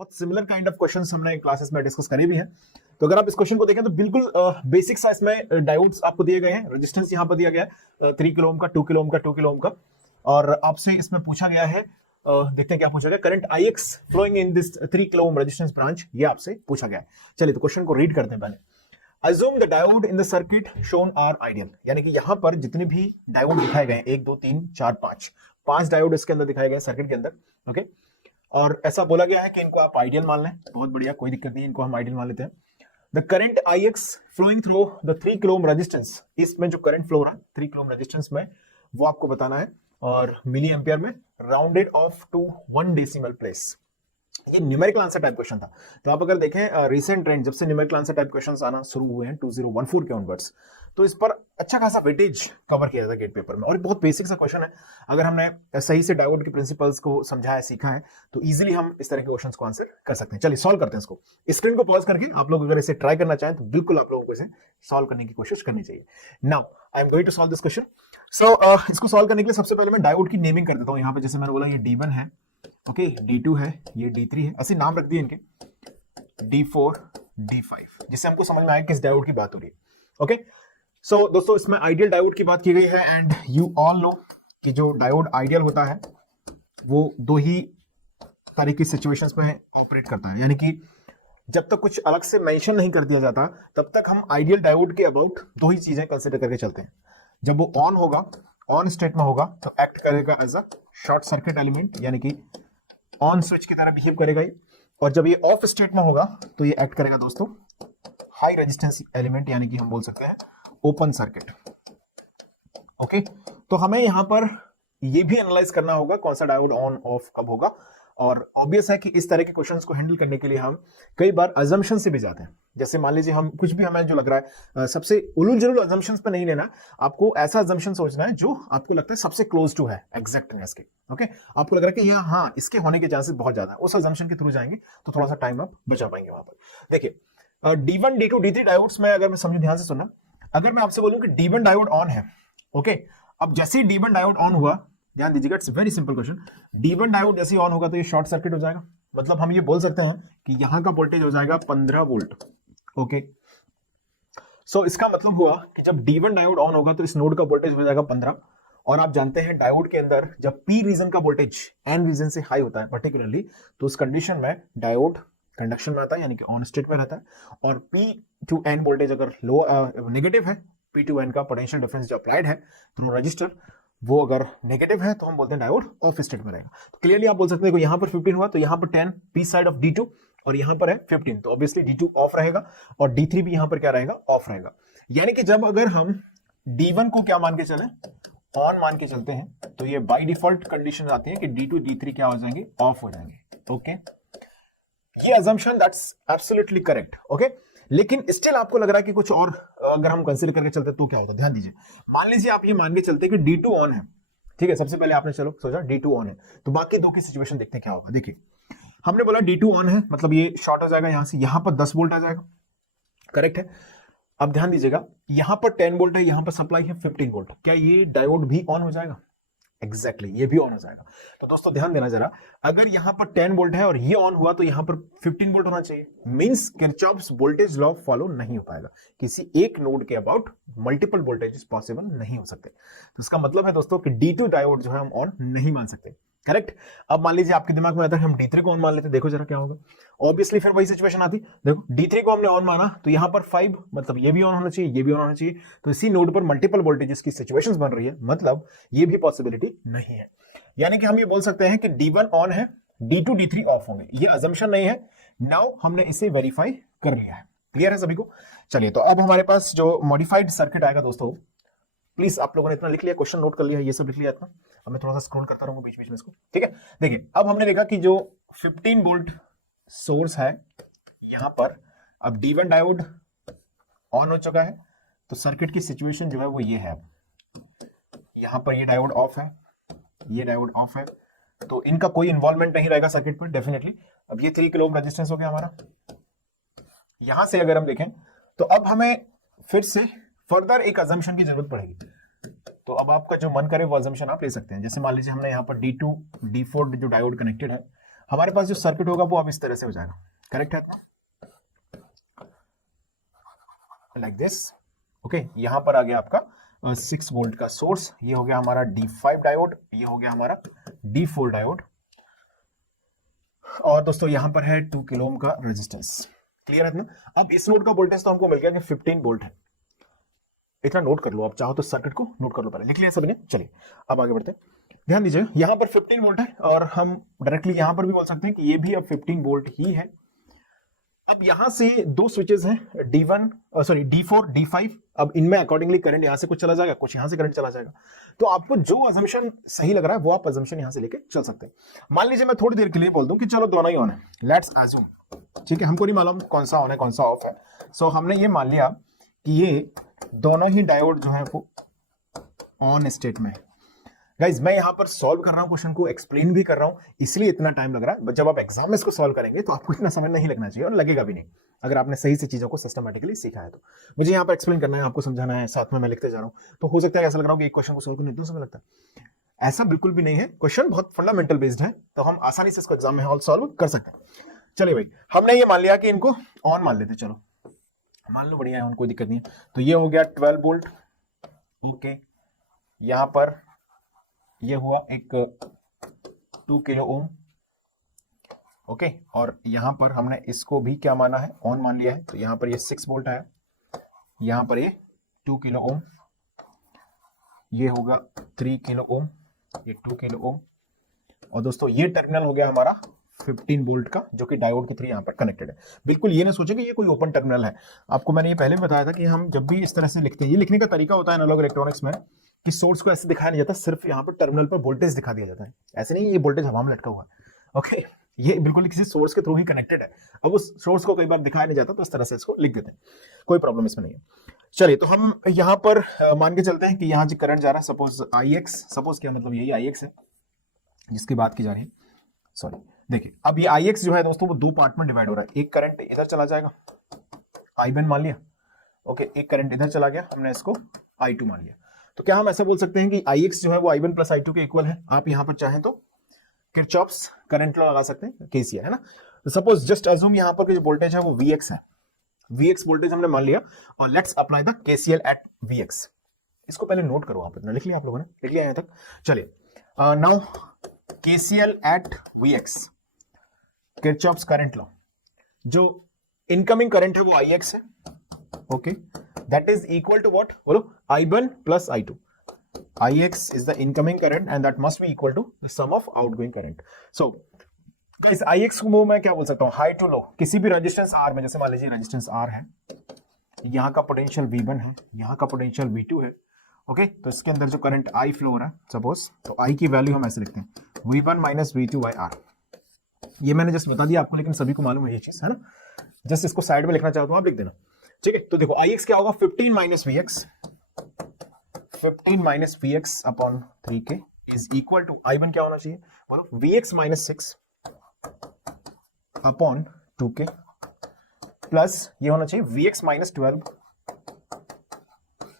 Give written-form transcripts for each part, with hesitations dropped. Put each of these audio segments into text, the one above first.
बहुत similar kind of questions हमने classes में डिस्कस करे भी हैं। तो अगर आप इस क्वेश्चन को देखें तो बिल्कुल बेसिक सा इसमें डायोड्स आपको दिए गए हैं, रेजिस्टेंस यहाँ पर दिया गया है 3 किलो ओम का, 2 किलो ओम का, 2 किलो ओम का, और आपसे इसमें पूछा गया है, देखते हैं क्या पूछा गया, current Ix flowing in this 3 kilo ohm resistance branch, ये आपसे पूछा गया है। चलिए तो क्वेश्चन को रीड करते हैं पहले। Assume the diode in the circuit shown are ideal, यानी कि यहां पर जितने भी डायोड दिखाए गए हैं 1 2 3 4 5 डायोड इसके अंदर दिखाए गए सर्किट के अंदर, ओके। और ऐसा बोला गया है कि इनको आप आइडियल मान लें, बहुत बढ़िया, कोई दिक्कत नहीं, इनको हम आइडियल मान लेते हैं। The current Ix flowing through the 3 kilo ohm resistance, इसमें जो करंट फ्लो रहा है 3 किलो ओम रेजिस्टेंस में, वो आपको बताना है, और मिली एम्पियर में, rounded off to 1 decimal place. ये न्यूमेरिकल आंसर टाइप क्वेश्चन था। तो आप अगर देखें रिसेंट ट्रेंड, जब से न्यूमेरिकल आंसर टाइप क्वेश्चंस आना शुरू हुए हैं 2014 के ऑनवर्ड्स, तो इस पर अच्छा खासा वेटेज कवर किया था गेट पेपर में, और बहुत बेसिक सा क्वेश्चन है। अगर हमने सही से डायोड के प्रिंसिपल्स को समझा है, सीखा है, तो इजीली हम इस तरह के क्वेश्चंस को आंसर कर सकते हैं। चलिए सॉल्व करते हैं इसको। स्क्रीन को पॉज करके आप लोग अगर इसे ट्राई करना चाहें तो बिल्कुल आप लोगों को इसे सॉल्व करने की कोशिश करनी चाहिए। Now I am going to solve this question. So इसको सॉल्व करने के लिए सबसे पहले मैं डायोड की नेमिंग कर देता हूं। यहाँ पे जैसे मैंने बोला ये D1 है, ओके, D2 है, ये D3 है, ऐसे नाम रख दिए इनके, D4, D5, जिससे हमको समझ में आए किस डायोड की बात हो रही है। ओके, सो दोस्तों इसमें आइडियल डायोड की बात की गई है, एंड यू ऑल नो कि जो डायोड आइडियल होता है वो दो ही तरह की सिचुएशंस में ऑपरेट करता है, यानी कि जब तक कुछ अलग से मेंशन नहीं कर दिया जाता तब तक हम आइडियल डायोड के अबाउट दो ही चीजें कंसिडर करके चलते हैं। जब वो ऑन होगा, ऑन स्टेट में होगा, तो एक्ट करेगा as a short circuit element, यानी कि ऑन स्विच की तरह बिहेव करेगा ये। और जब ये ऑफ स्टेट में होगा तो ये एक्ट करेगा दोस्तों हाई रेजिस्टेंस एलिमेंट, यानी कि हम बोल सकते हैं ओपन सर्किट। ओके, तो हमें यहां पर ये भी एनालाइज करना होगा कौन सा डायोड ऑन ऑफ कब होगा। और ऑब्वियस है कि इस तरह के क्वेश्चंस को हैंडल करने के लिए हम कई बार अजम्पशन से भी जाते हैं। जैसे मान लीजिए हम कुछ भी, हमें जो लग रहा है, सबसे उलूल जरूल अजम्पशंस पे नहीं लेना, आपको ऐसा अजम्पशन सोचना है जो आपको लगता है सबसे क्लोज टू है एग्जैक्टनेस के। ओके, आपको लग रहा है कि यहाँ हाँ इसके होने के चांसेस बहुत ज्यादा है, उस अजम्पशन के थ्रू जाएंगे तो थोड़ा सा टाइम आप बचा पाएंगे वहां पर। देखिए D1, D2, D3 डायोड्स में अगर मैं समझूं, ध्यान से सुनना, अगर मैं आपसे बोलूं कि D1 डायोड ऑन है, ओके, अब जैसे ही D1 डायोड ऑन हुआ, ध्यान दीजिएगा, it's very simple question, D1 diode जैसे ही ऑन होगा तो ये शॉर्ट सर्किट हो जाएगा। मतलब हम ये बोल सकते हैं कि यहां का वोल्टेज हो जाएगा 15 वोल्ट। ओके, सो इसका मतलब हुआ कि जब D1 डायोड ऑन होगा तो इस नोड का वोल्टेज हो जाएगा 15, और आप जानते हैं डायोड के अंदर जब P रीजन का वोल्टेज N रीजन से हाई होता है पर्टिकुलरली, तो उस कंडीशन में डायोड कंडक्शन में आता है, यानी कि ऑन स्टेट में रहता है। और P टू N वोल्टेज अगर लो नेगेटिव है, P टू N का पोटेंशियल डिफरेंस जो अप्लाइड है थ्रू रजिस्टर, वो अगर नेगेटिव है तो हम बोलते हैं डायोड ऑफ स्टेट में रहेगा। तो क्लियरली आप बोल सकते हैं यहां पर 15 हुआ तो यहां पर 10 P साइड ऑफ D2, और यहां पर है 15, तो ऑब्वियसली D2 ऑफ रहेगा और D3 भी यहां पर क्या रहेगा, ऑफ रहेगा। यानी कि जब अगर हम D1 को क्या मान के चले, ऑन मान के चलते हैं, तो ये बाय डिफॉल्ट कंडीशन आती है कि D2 D3 क्या हो जाएंगे, ऑफ हो जाएंगे। ओके, ये assumption that's absolutely correct. Okay, लेकिन स्टिल आपको लग रहा है कि कुछ और अगर हम कंसीडर करके चलते तो क्या होता, ध्यान दीजिए। मान लीजिए आप ये मान के चलते कि D2 ऑन है, ठीक है, सबसे पहले आपने चलो सोचा D2 ऑन है, तो बाकी दो की सिचुएशन देखते हैं क्या होगा। देखिए हमने बोला D2 ऑन है, मतलब ये शॉर्ट हो जाएगा यहां से, यहां पर 10 वोल्ट आ जाएगा, करेक्ट है। अब ध्यान दीजिएगा, यहां पर 10 वोल्ट है, यहां पर सप्लाई है 15 वोल्ट, क्या ये डायोड भी ऑन हो जाएगा? एग्जैक्टली ये भी ऑन हो जाएगा। तो दोस्तों ध्यान देना जरा, अगर यहां पर 10 वोल्ट है और ये ऑन हुआ तो यहां पर 15 वोल्ट होना चाहिए, means Kirchhoff's voltage law follow नहीं हो पाएगा, किसी एक नोड के अबाउट मल्टीपल वोल्टेजेस पॉसिबल नहीं हो सकते। तो इसका मतलब है दोस्तों कि D2 डायोड जो है हम ऑन नहीं मान सकते, करेक्ट। अब मान लीजिए आपके दिमाग में आता है हम D3 को ऑन मान लेते, देखो जरा क्या होगा। ऑब्वियसली फिर वही सिचुएशन आती, देखो D3 को हमने ऑन माना तो यहां पर 5, मतलब ये भी ऑन होना चाहिए, ये भी ऑन होना चाहिए, तो इसी नोड पर मल्टीपल वोल्टेजेस की सिचुएशंस बन रही है, मतलब ये भी पॉसिबिलिटी नहीं है। यानी कि हम ये बोल सकते हैं कि D1 ऑन है, D2 D3 ऑफ होंगे, ये अजम्पशन नहीं है। नाउ हमने इसे वेरीफाई कर लिया है, क्लियर है सभी को। चलिए तो अब हमारे पास जो मॉडिफाइड सर्किट आएगा दोस्तों, प्लीज आप लोगों ने इतना लिख लिया, क्वेश्चन नोट कर लिया, ये सब लिख लिया इतना, अब मैं थोड़ा सा स्क्रॉल करता रहूंगा बीच बीच में इसको, ठीक है। देखिए अब हमने देखा कि जो 15 वोल्ट सोर्स है यहां पर, अब D1 डायोड ऑन हो चुका है, तो सर्किट की सिचुएशन जो है वो ये है, यहां पर ये डायोड ऑफ है, ये डायोड ऑफ है, तो इनका कोई इन्वॉल्वमेंट नहीं रहेगा सर्किट पर डेफिनेटली। अब ये 3 किलो ओम रेजिस्टेंस हो गया हमारा। यहां से अगर हम देखें तो अब हमें फिर से फर्दर एक अजम्पशन की जरूरत पड़ेगी, तो अब आपका जो मन करे वो अजम्पशन आप ले सकते हैं। जैसे मान लीजिए हमने यहाँ पर D2 D4 जो डायोड कनेक्टेड है, हमारे पास जो सर्किट होगा वो अब इस तरह से हो जाएगा, करेक्ट है ना, लाइक दिस। ओके, यहां पर आ गया आपका 6 वोल्ट का सोर्स, ये हो गया हमारा D5 डायोड, ये हो गया हमारा D4 डायोड, और दोस्तों यहां पर है 2 किलो ओम का रेजिस्टेंस। क्लियर है ना। अब इस नोड का वोल्टेज तो हमको मिल गया जो 15 वोल्ट है, इतना नोट कर लो, आप चाहो तो सर्किट को नोट कर लो, पहले लिख लिया सबने। चलिए अब आगे बढ़ते हैं। ध्यान दीजिए यहां पर 15 वोल्ट है, और हम डायरेक्टली यहां पर भी बोल सकते हैं कि ये भी अब 15 वोल्ट ही है। अब यहां से दो स्विचेस हैं, D4 D5, अब इनमें अकॉर्डिंगली करंट यहां से कुछ चला जाएगा, कुछ यहां से करंट चला जाएगा। तो आपको जो अजम्पशन सही लग रहा है वो आप अजम्पशन यहां से लेके चल सकते हैं। मान लीजिए मैं थोड़ी देर के लिए बोल दूं कि चलो दोनों ही ऑन है, लेट्स अज्यूम, ठीक है, हमको नहीं मालूम कौन सा ऑन है कौन सा ऑफ है। सो हमने ये मान लिया कि ये दोनों ही डायोड जो है वो ऑन स्टेट में है। गाइज मैं यहां पर सॉल्व कर रहा हूं क्वेश्चन को, एक्सप्लेन भी कर रहा हूं, इसलिए इतना टाइम लग रहा है। जब आप एग्जाम में इसको सॉल्व करेंगे तो आपको इतना समय नहीं लगना चाहिए, और लगेगा भी नहीं अगर आपने सही से चीजों को सिस्टमैटिकली सीखा है। तो मुझे यहाँ पर एक्सप्लेन करना है, आपको समझाना है, साथ में मैं लिखते जा रहा हूँ। तो हो सकता है ऐसा लग रहा हो कि एक क्वेश्चन को सॉल्व करने इतना समय लगता है, ऐसा बिल्कुल भी नहीं है। क्वेश्चन बहुत फंडामेंटल बेस्ड है, तो हम आसानी से इसको एग्जाम में सॉल्व कर सकते हैं। चलिए भाई, हमने ये मान लिया कि इनको ऑन मान लेते, चलो मान लो, बढ़िया है, ऑन, कोई दिक्कत नहीं है। तो ये हो गया 12 वोल्ट, ओके, यहां पर ये हुआ एक 2 किलो ओम, ओके, और यहां पर हमने इसको भी क्या माना है, ऑन मान लिया है। तो यहां पर ये 6 वोल्ट आया, यहां पर ये 2 किलो ओम, ये होगा 3 किलो ओम, ये 2 किलो ओम, और दोस्तों ये टर्मिनल हो गया हमारा 15 वोल्ट का, जो कि डायोड के थ्रू यहां पर कनेक्टेड है। बिल्कुल ये ना सोचें कि ये कोई ओपन टर्मिनल है। आपको मैंने ये पहले भी बताया था कि हम जब भी इस तरह से लिखते हैं, ये लिखने का तरीका होता है एनालॉग इलेक्ट्रॉनिक्स में, कि सोर्स को ऐसे दिखाया नहीं जाता, सिर्फ यहाँ पर टर्मिनल पर वोल्टेज दिखा दिया जाता है। ऐसे नहीं ये वोल्टेज हवा में लटका हुआ है, ओके, ये बिल्कुल किसी सोर्स के थ्रू ही कनेक्टेड है। अब उस सोर्स को कई बार दिखाया नहीं जाता, तो इस तरह से इसको लिख देते हैं, कोई प्रॉब्लम इसमें नहीं है। चलिए, तो हम यहाँ पर मान के चलते हैं कि यहाँ जो करंट जा रहा है, सपोज IX, सपोज क्या मतलब यही IX है जिसकी बात की जा रही है, सॉरी, देखिए अब ये IX जो है दोस्तों वो दो पार्ट में डिवाइड हो रहा है। एक करंट इधर चला जाएगा, I1 मान लिया, ओके, एक करंट इधर चला गया, हमने इसको I2 मान लिया। तो क्या हम ऐसा बोल सकते हैं कि IX जो है वो I1 प्लस I2 के इक्वल है। आप यहां पर चाहें तो किरचॉफ्स करंट लॉ लगा सकते हैं, KCL, है ना। तो सपोज जस्ट अज्यूम यहां पर जो वोल्टेज है वो Vx है, Vx वोल्टेज हमने मान लिया, और let's apply the KCL at Vx। इसको पहले नोट करो, आप इतना लिख लिया, आप लोगों ने लिख लिया यहां तक। चलिए, now KCL at Vx, Kirchhoff's current law, जो इनकमिंग करंट है वो IX है, okay, that is equal to what, बोलो, I1 plus I2। IX is the incoming current and that must be equal to the sum of outgoing current. So guys, IX को मैं क्या बोल सकता हूँ, हाई टू लो, किसी भी resistance R में, जैसे मान लीजिए रेजिस्टेंस R है, यहाँ का पोटेंशियल V1 है, यहाँ का पोटेंशियल V2 है, ओके, तो इसके अंदर जो करंट I फ्लो हो रहा है सपोज, तो I की वैल्यू हम ऐसे लिखते हैं, V1 minus V2 by R। ये मैंने जस्ट बता दिया आपको, लेकिन सभी को मालूम है ये चीज, है ना। जस्ट इसको साइड में लिखना चाहता हूँ, आप लिख देना, ठीक है। तो देखो IX क्या होगा, 15 minus Vx, 15 minus Vx upon 3k is equal to I1 क्या होना चाहिए, बोलो, Vx minus 6 upon 2k plus ये होना चाहिए Vx minus 12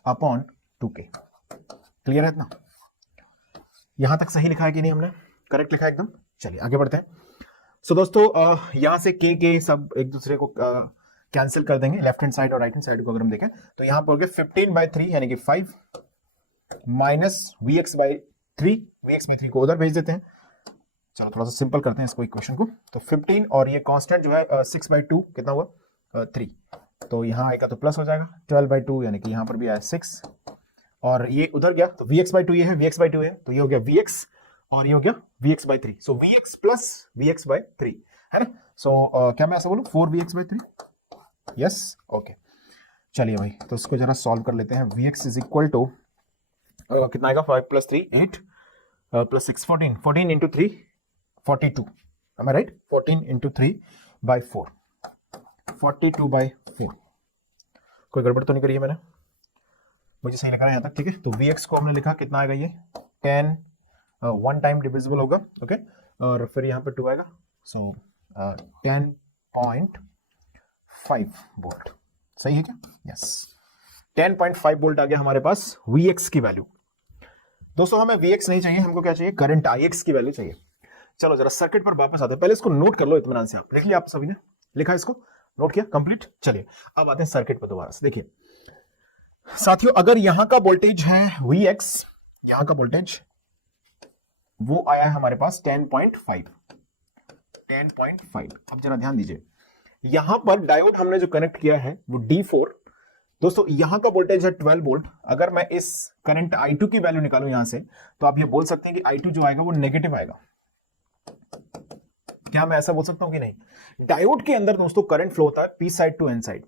upon 2k। Clear है इतना? यहां तक सही लिखा है कि नहीं, हमने करेक्ट लिखा है एकदम। चलिए आगे बढ़ते हैं। सो दोस्तों यहां से के सब एक दूसरे को कैंसिल कर देंगे, लेफ्ट हैंड साइड और राइट हैंड साइड को अगर हम देखें तो यहां पर हो गया 15/3 यानी कि 5 minus Vx by 3, Vx by 3 को उधर भेज देते हैं। चलो थोड़ा सा सिंपल करते हैं इसको, इक्वेशन को। तो 15 और ये कांस्टेंट जो है 6/2 कितना हुआ, 3, तो यहाँ आएगा तो प्लस हो जाएगा, 12/2 यानी कि यहाँ पर भी आया 6, और ये उधर गया तो Vx/2 ये है, Vx/2 है, तो ये हो गया Vx और ये हो गया Vx/3। सो Vx प्लस Vx/3 है ना। सो क्या मैं ऐसा बोलूं, 4Vx/3, यस, ओके। चलिए भाई, तो इसको जरा सॉल्व कर लेते हैं। Vx इज इक्वल टू कितना आएगा, 5 plus 3 8 plus 6 14, 14 into 3 42, am I right? 14 into 3 by 4, 42/4। कोई गड़बड़ तो नहीं करी है मैंने, मुझे सही लग रहा है यहाँ तक, ठीक है। तो Vx को हमने लिखा कितना आएगा, ये 10 वन टाइम डिविजिबल होगा, ओके, और फिर यहाँ पे 2 आएगा, सो 10.5 वोल्ट, सही है क्या, यस, 10.5 वोल्ट आ गया हमारे पास Vx की वैल्यू। दोस्तों हमें Vx नहीं चाहिए, हमको क्या चाहिए, करंट Ix की वैल्यू चाहिए। चलो जरा सर्किट पर वापस आते हैं, पहले इसको नोट कर लो इत्मीनान से। आप लिख लिया, आप सभी ने लिखा इसको, नोट किया, कंप्लीट। चलिए अब आते हैं सर्किट पर दोबारा से। देखिए साथियों, अगर यहां का वोल्टेज है Vx, यहां का वोल्टेज वो आया है हमारे पास 10.5। अब जरा ध्यान दीजिए, यहां पर डायोड हमने जो कनेक्ट किया है वो D4। दोस्तों यहां का वोल्टेज है 12 वोल्ट। अगर मैं इस करंट I2 की वैल्यू निकालूं यहां से, तो आप ये बोल सकते हैं कि I2 जो आएगा वो नेगेटिव आएगा। क्या मैं ऐसा बोल सकता हूं कि नहीं? डायोड के अंदर दोस्तों करंट फ्लो होता है P side to N side.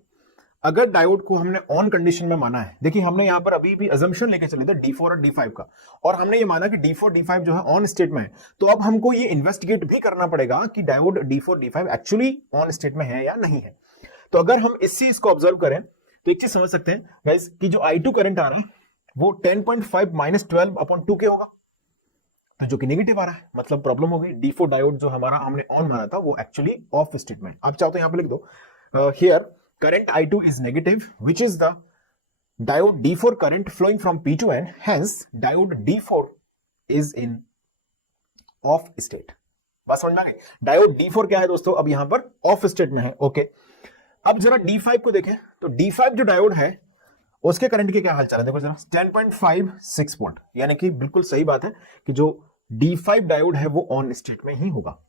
अगर डायोड को हमने ऑन कंडीशन में माना है, देखिए हमने यहां पर अभी भी अजम्पशन लेके चले थे D4 और D5 का, और हमने ये माना कि D4 D5 जो है ऑन स्टेट में है, तो अब हमको ये इन्वेस्टिगेट भी करना पड़ेगा कि diode D4 D5 actually on state में है या नहीं है। तो अगर हम इस चीज को ऑब्जर्व करें तो एक चीज समझ सकते हैं गाइस कि जो I2 करंट आ रहा है वो 10.5 माइनस 12/2K होगा, तो जो कि नेगेटिव आ रहा है, मतलब प्रॉब्लम हो गई। D4 डायोड जो हमारा हमने ऑन माना था वो एक्चुअली ऑफ स्टेट में। आप चाहो तो यहां पे लिख दो here current I2 is negative, which is the diode D4 current flowing from P to N, hence diode D4 is in off state। बात समझ में आ गई? डायोड D4 क्या है दोस्तों, अब यहां पर ऑफ स्टेट में है। ओके, अब जरा D5 को देखें तो D5 जो डायोड है उसके करंट के क्या हाल चाल है, देखो जरा 10.56 वोल्ट, यानी कि बिल्कुल सही बात है कि जो D5 डायोड है वो ऑन स्टेट में ही होगा।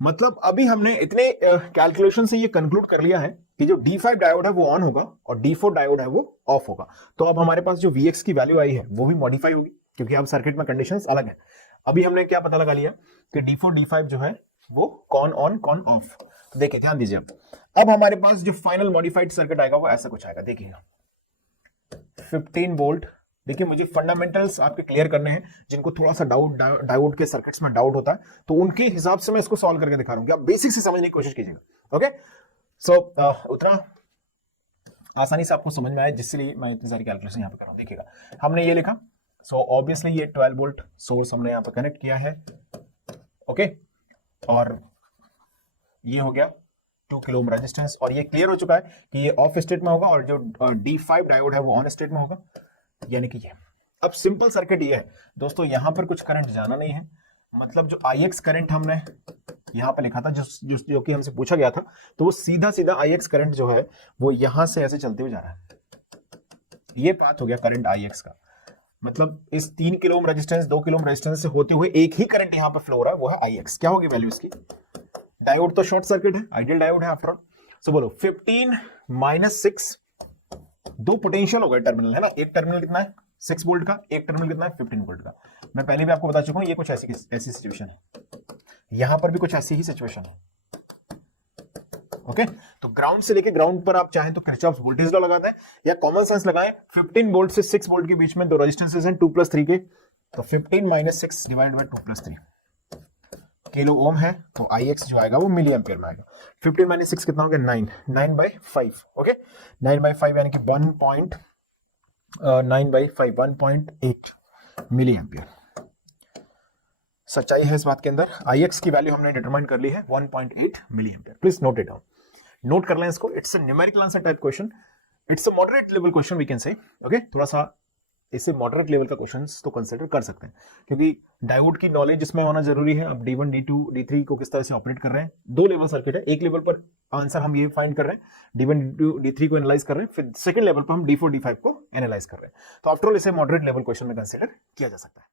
मतलब अभी हमने इतने कैलकुलेशन से ये कंक्लूड कर लिया है कि जो D5 डायोड है वो ऑन होगा और D4 डायोड है वो ऑफ होगा। तो अब हमारे पास जो Vx की वैल्यू आई है वो भी मॉडिफाई होगी, क्योंकि अब सर्किट में कंडीशंस अलग है। अभी हमने क्या पता लगा लिया कि D4 D5 जो है वो कौन ऑन कौन ऑफ। तो देखिए ध्यान दीजिए, अब हमारे पास जो फाइनल मॉडिफाइड सर्किट आएगा वो ऐसा कुछ आएगा। देखिएगा 15 वोल्ट। देखिए मुझे फंडामेंटल्स आपके क्लियर करने हैं, जिनको थोड़ा सा डायोड के सर्किट्स में डाउट होता है, तो उनके हिसाब से मैं इसको सॉल्व करके दिखा रहा हूं, आप बेसिक से समझने की कोशिश कीजिएगा। ओके, सो उतना आसानी से आपको समझ में आया, जिसलिए मैं इतनी सारी कैलकुलेशन यहाँ पे कर रहा हूं। देखिएगा हमने ये लिखा, सो ऑब्वियसली ये 12 वोल्ट सोर्स हमने यहाँ पे कनेक्ट किया है। ओके, और ये हो गया 2 किलो ओम रेजिस्टेंस, और ये क्लियर हो चुका है कि ये ऑफ स्टेट में होगा और जो D5 डायोड है वो ऑन स्टेट में होगा, यानी कि ये। अब सिंपल सर्किट ये है दोस्तों, यहां पर कुछ करंट जाना नहीं है, मतलब जो Ix करंट हमने यहां पर लिखा था जो कि हमसे पूछा गया था, तो वो सीधा सीधा Ix करंट जो है वो यहां से ऐसे चलते हुए जा रहा है। ये पाथ हो गया करंट Ix का, मतलब इस 3 kilo ohm resistance 2 kilo ohm resistance से होते हुए एक ही करंट यहां पर फ्लो हो रहा है, वो है Ix। क्या होगी वैल्यू इसकी? डायोड तो शॉर्ट सर्किट है, आइडियल डायोड है आफ्टर ऑल। सो बोलो 15 माइनस 6, दो पोटेंशियल हो गए टर्मिनल, है ना। एक टर्मिनल कितना है 6 वोल्ट का, एक टर्मिनल कितना है 15 वोल्ट का। मैं पहले भी आपको बता चुका हूं ये कुछ ऐसी सिचुएशन है, यहां पर भी कुछ ऐसी ही सिचुएशन है। ओके, तो ग्राउंड से लेके ग्राउंड पर आप चाहें तो किरचॉफ्स वोल्टेज लॉ लगा दें या कॉमन सेंस लगाएं। 15 वोल्ट से 6 वोल्ट के बीच में दो रेजिस्टेंसेस हैं 2 + 3 के, तो 15 माइनस 6 डिवाइड बाय 2 + 3 किलो ओम है, तो Ix जो आएगा वो मिली एम्पियर में आएगा। 15 माइनस 6 कितना हो गया 9, 9/5। ओके, 9/5 यानी कि 1.9/5 1.8 मिली एम्पियर। सच्चाई है इस बात के अंदर। Ix की वैल्यू हमने डिटरमाइन कर ली है 1.8 milliampere. Please note it down, note कर लें इसको। It's a numerical answer type question, it's a moderate level question we can say. Okay, थोड़ा सा इसे मॉडरेट लेवल का क्वेश्चंस तो कंसीडर कर सकते हैं, क्योंकि डायोड की नॉलेज इसमें होना जरूरी है। अब D1 D2 D3 को किस तरह से ऑपरेट कर रहे हैं, 2 लेवल सर्किट है। एक लेवल पर आंसर हम ये फाइंड कर रहे हैं, D1 D2 D3 को एनालाइज कर रहे हैं, फिर सेकंड लेवल पर हम D4 D5 को एनालाइज कर रहे हैं। तो आफ्टर ऑल इसे मॉडरेट लेवल क्वेश्चन में कंसीडर किया जा सकता है।